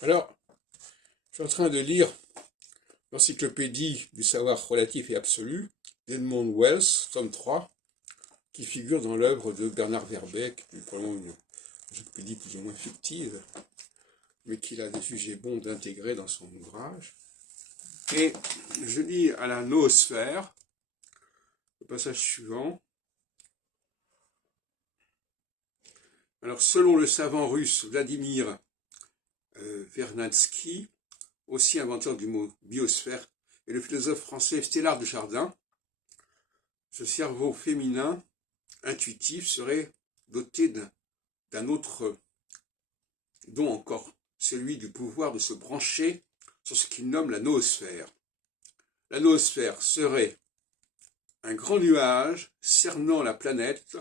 Alors, je suis en train de lire l'Encyclopédie du savoir relatif et absolu d'Edmund Wells, tome 3, qui figure dans l'œuvre de Bernard Werbeck, qui est probablement une encyclopédie plus ou moins fictive, mais qu'il a jugé bon d'intégrer dans son ouvrage. Et je lis à la noosphère, le passage suivant. Alors, selon le savant russe Vladimir Vernadsky, aussi inventeur du mot biosphère, et le philosophe français Stélard de Chardin, ce cerveau féminin intuitif serait doté d'un autre don encore, celui du pouvoir de se brancher sur ce qu'il nomme la noosphère. La noosphère serait un grand nuage cernant la planète,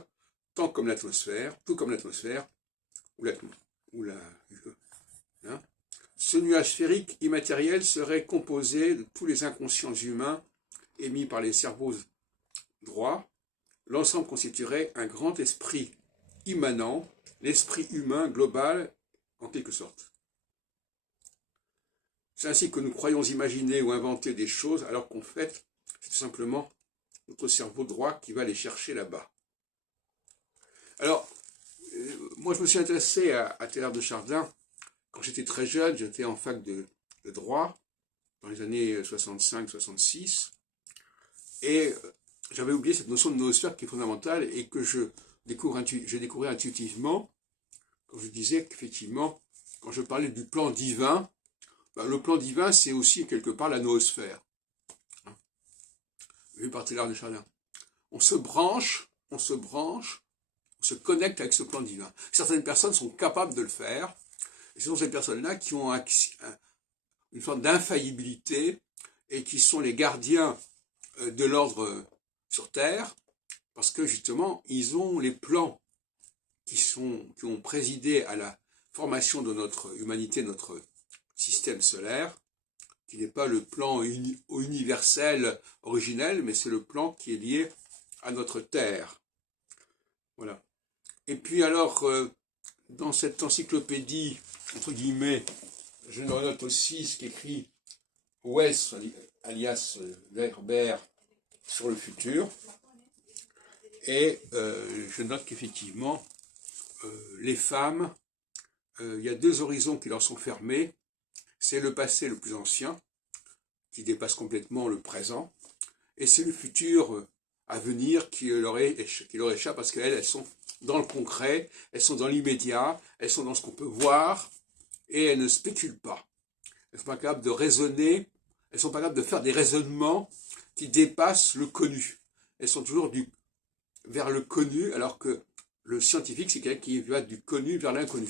tout comme l'atmosphère, hein. Ce nuage sphérique immatériel serait composé de tous les inconscients humains émis par les cerveaux droits. L'ensemble constituerait un grand esprit immanent, l'esprit humain global en quelque sorte. C'est ainsi que nous croyons imaginer ou inventer des choses, alors qu'en fait, c'est tout simplement notre cerveau droit qui va les chercher là-bas. Alors, moi je me suis intéressé à Teilhard de Chardin quand j'étais très jeune, j'étais en fac de droit, dans les années 65-66, et j'avais oublié cette notion de noosphère qui est fondamentale et que je découvrais intuitivement quand je disais qu'effectivement, quand je parlais du plan divin, le plan divin c'est aussi quelque part la noosphère, vu par Teilhard de Chardin. On se connecte avec ce plan divin. Certaines personnes sont capables de le faire, et ce sont ces personnes-là qui ont une forme d'infaillibilité et qui sont les gardiens de l'ordre sur Terre, parce que justement, ils ont les plans qui ont présidé à la formation de notre humanité, notre système solaire, qui n'est pas le plan universel originel, mais c'est le plan qui est lié à notre Terre. Voilà. Et puis alors, dans cette encyclopédie, entre guillemets, je note aussi ce qu'écrit Wells, alias Werber, sur le futur. Et je note qu'effectivement, les femmes, il y a deux horizons qui leur sont fermés. C'est le passé le plus ancien, qui dépasse complètement le présent, et c'est le futur à venir qui leur échappe, parce qu'elles sont dans le concret, elles sont dans l'immédiat, elles sont dans ce qu'on peut voir, et elles ne spéculent pas. Elles ne sont pas capables de raisonner, elles ne sont pas capables de faire des raisonnements qui dépassent le connu. Elles sont toujours vers le connu, alors que le scientifique, c'est quelqu'un qui va du connu vers l'inconnu.